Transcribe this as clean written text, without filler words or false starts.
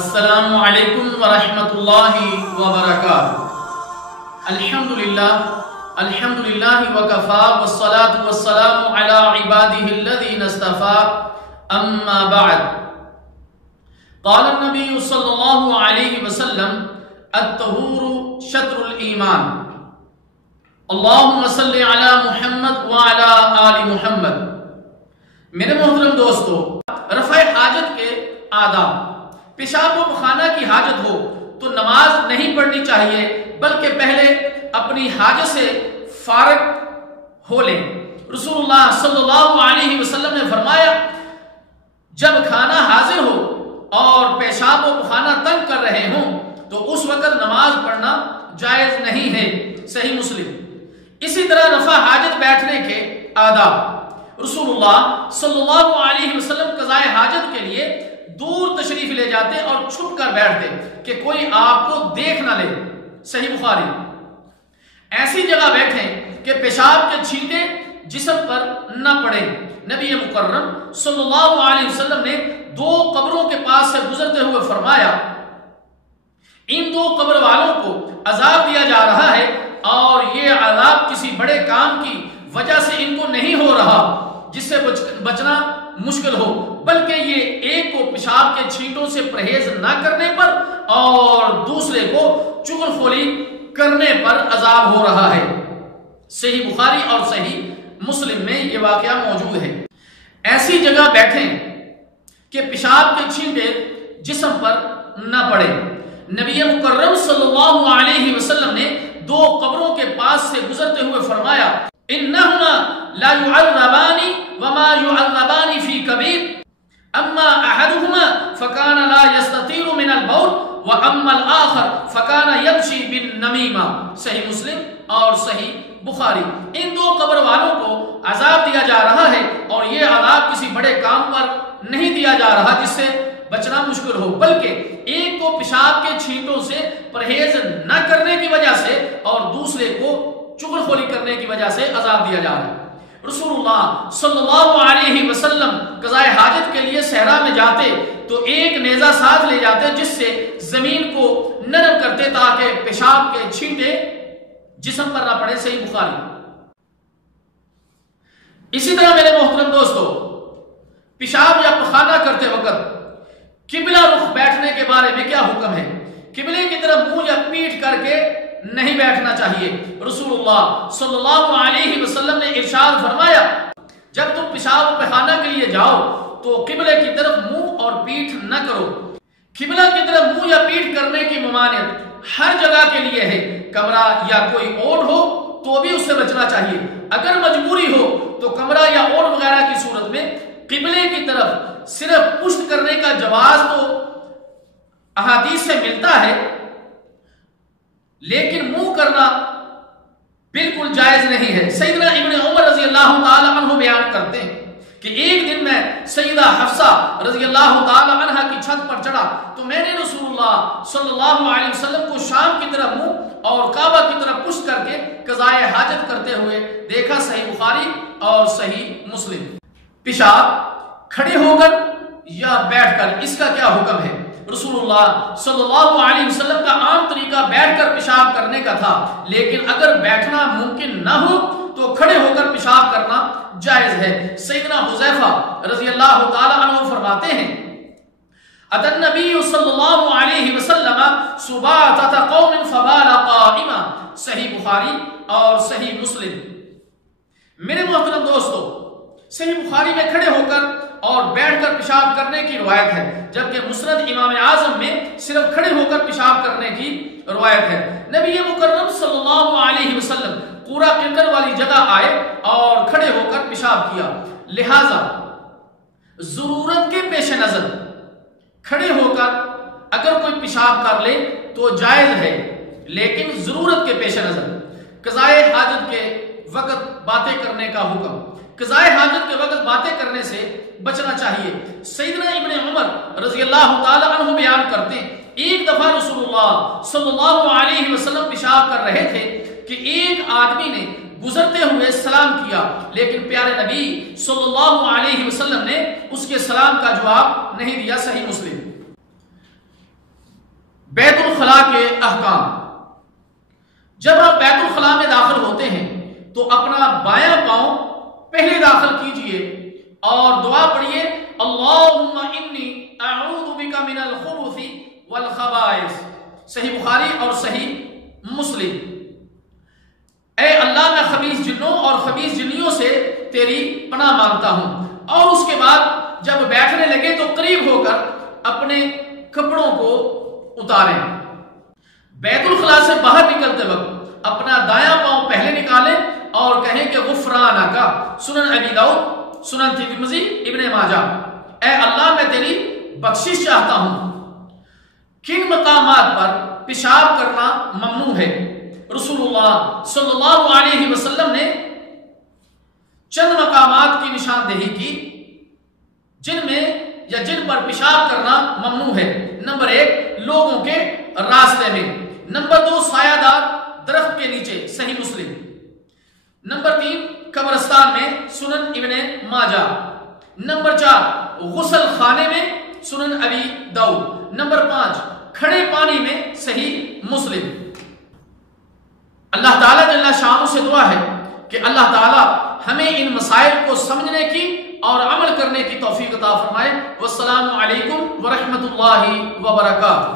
السلام علیکم ورحمۃ اللہ وبرکاتہ۔ الحمدللہ وکفا والصلاة والسلام علی عباده الذین اصطفى اما بعد۔ قال النبی صلی اللہ علیہ وسلم الطہور شطر الایمان۔ اللہم صلی علی محمد وعلی آل محمد۔ میرے محترم دوستو، رفع حاجت کے آداب۔ پیشاب و پخانہ کی حاجت ہو تو نماز نہیں پڑھنی چاہیے، بلکہ پہلے اپنی حاجت سے فارغ ہو لیں۔ رسول اللہ صلی اللہ علیہ وسلم نے فرمایا، جب کھانا حاضر ہو اور پیشاب و پخانہ تنگ کر رہے ہوں تو اس وقت نماز پڑھنا جائز نہیں ہے۔ صحیح مسلم۔ اسی طرح رفع حاجت بیٹھنے کے آداب۔ رسول اللہ صلی اللہ علیہ وسلم قضاء حاجت کے لیے دور تشریف لے جاتے اور چھپ کر بیٹھتے کہ کوئی آپ کو دیکھ نہ لے۔ صحیح بخاری۔ ایسی جگہ بیٹھیں کہ پیشاب کے چھینٹے جسم پر نہ پڑیں۔ نبی مکرم صلی اللہ علیہ وسلم نے دو قبروں کے پاس سے گزرتے ہوئے فرمایا، ان دو قبر والوں کو عذاب دیا جا رہا ہے اور یہ عذاب کسی بڑے کام کی وجہ سے ان کو نہیں ہو رہا جس سے بچنا مشکل ہو، بلکہ یہ ایک کو پیشاب کے چھینٹوں سے پرہیز نہ کرنے پر اور دوسرے کو چغل خوری کرنے پر عذاب ہو رہا ہے۔ صحیح بخاری اور صحیح مسلم میں یہ واقعہ موجود ہے۔ ایسی جگہ بیٹھیں کہ پیشاب کے چھینٹے جسم پر نہ پڑے۔ نبی مکرم صلی اللہ علیہ وسلم نے دو قبروں کے پاس سے گزرتے ہوئے فرمایا، انہما لا يعذبان وما يعذبان في كبير اما احدهما فكان لا يستطيع من البول واما الاخر فكان يمشي بالنميمه۔ صحیح مسلم اور صحیح بخاری۔ ان دو قبر والوں کو عذاب دیا جا رہا ہے اور یہ عذاب کسی بڑے کام پر نہیں دیا جا رہا جس سے بچنا مشکل ہو، بلکہ ایک کو پیشاب کے چھینٹوں سے پرہیز نہ کرنے کی وجہ سے اور دوسرے کو چغل خوری کرنے کی وجہ سے عذاب دیا جا رہا ہے۔ رسول اللہ صلی اللہ علیہ وسلم قضاء حاجت کے لیے صحرا میں جاتے تو ایک نیزہ ساتھ لے جاتے جس سے زمین کو نرم کرتے تاکہ پیشاب کے چھینٹے جسم پر نہ پڑے۔ صحیح بخاری۔ اسی طرح میرے محترم دوستو، پیشاب یا پخانہ کرتے وقت قبلہ رخ بیٹھنے کے بارے میں کیا حکم ہے؟ قبلے کی طرف منہ یا پیٹھ کر کے نہیں بیٹھنا چاہیے۔ رسول اللہ صلی اللہ علیہ وسلم نے ارشاد فرمایا، جب تم پیشاب و پخانہ کے لیے جاؤ تو قبلے کی طرف منہ اور پیٹھ نہ کرو۔ قبلہ کی طرف منہ یا پیٹھ کرنے کی ممانعت ہر جگہ کے لیے ہے۔ کمرہ یا کوئی اوٹ ہو تو بھی اس سے بچنا چاہیے۔ اگر مجبوری ہو تو کمرہ یا اوٹ وغیرہ کی صورت میں قبلے کی طرف صرف پشت کرنے کا جواز تو احادیث سے ملتا ہے، لیکن منہ کرنا بالکل جائز نہیں ہے۔ سیدنا ابن عمر رضی اللہ تعالی عنہ بیان کرتے ہیں کہ ایک دن میں سیدہ حفصہ رضی اللہ تعالی عنہ کی چھت پر چڑھا تو میں نے رسول اللہ صلی اللہ علیہ وسلم کو شام کی طرف منہ اور کعبہ کی طرف پشت کر کے قضاء حاجت کرتے ہوئے دیکھا۔ صحیح بخاری اور صحیح مسلم۔ پیشاب کھڑے ہو کر یا بیٹھ کر، اس کا کیا حکم ہے؟ رسول اللہ صلی اللہ علیہ وسلم کا عام طریقہ بیٹھ کر پیشاب کرنے کا تھا، لیکن اگر بیٹھنا ممکن نہ ہو تو کھڑے ہو کر پیشاب کرنا جائز ہے۔ سیدنا حذیفہ رضی اللہ تعالی عنہ فرماتے ہیں، اتى النبی صلی اللہ علیہ وسلم سباطۃ قوم فبال قائما۔ صحیح بخاری اور صحیح مسلم۔ میرے محترم دوستو، صحیح بخاری میں کھڑے ہو کر اور بیٹھ کر پیشاب کرنے کی روایت ہے، جبکہ مسند امام اعظم میں صرف کھڑے ہو کر پیشاب کرنے کی روایت ہے۔ نبی مکرم صلی اللہ علیہ وسلم پورا کنکر والی جگہ آئے اور کھڑے ہو کر پیشاب کیا، لہذا ضرورت کے پیش نظر کھڑے ہو کر اگر کوئی پیشاب کر لے تو جائز ہے، لیکن ضرورت کے پیش نظر قضاء حاجت کے وقت باتیں کرنے کا حکم۔ قضاء حاجت کے وقت باتیں کرنے سے بچنا چاہیے۔ سیدنا ابن عمر رضی اللہ تعالی عنہ بیان کرتے ہیں، ایک دفعہ رسول اللہ صلی اللہ علیہ وسلم پیشاب کر رہے تھے کہ ایک آدمی نے گزرتے ہوئے سلام کیا، لیکن پیارے نبی صلی اللہ علیہ وسلم نے اس کے سلام کا جواب نہیں دیا۔ صحیح مسلم۔ بیت الخلاء کے احکام۔ جب آپ بیت الخلاء میں داخل ہوتے ہیں تو اپنا بایاں پاؤں پہلے داخل کیجئے اور دعا پڑھیے، اللہم انی اعوذ بک من الخبث والخبائث، صحیح بخاری اور صحیح مسلم۔ اے اللہ میں خبیث جنوں اور خبیث جنیوں سے تیری پناہ مانگتا ہوں۔ اور اس کے بعد جب بیٹھنے لگے تو قریب ہو کر اپنے کپڑوں کو اتاریں۔ بیت الخلاء سے باہر نکلتے وقت اپنا دایاں پاؤں پہلے نکالیں اور کہیں کہ غفرانک، سنن ابی داؤد، سنن ترمذی، ابن ماجہ، اے اللہ میں تیری بخشش چاہتا ہوں۔ کن مقامات پر پیشاب کرنا ممنوع ہے؟ رسول اللہ صلی اللہ علیہ وسلم نے چند مقامات کی نشاندہی کی جن پر پیشاب کرنا ممنوع ہے۔ نمبر 1 لوگوں کے راستے میں، نمبر 2 سایہ دار درخت کے نیچے، صحیح مسلم، نمبر 3 قبرستان میں، سنن ابن ماجہ، نمبر 4 غسل خانے میں، سنن ابی داؤد، نمبر 5 کھڑے پانی میں، صحیح مسلم۔ اللہ تعالیٰ جل شانہ سے دعا ہے کہ اللہ تعالیٰ ہمیں ان مسائل کو سمجھنے کی اور عمل کرنے کی توفیق عطا فرمائے۔ والسلام علیکم ورحمۃ اللہ وبرکاتہ۔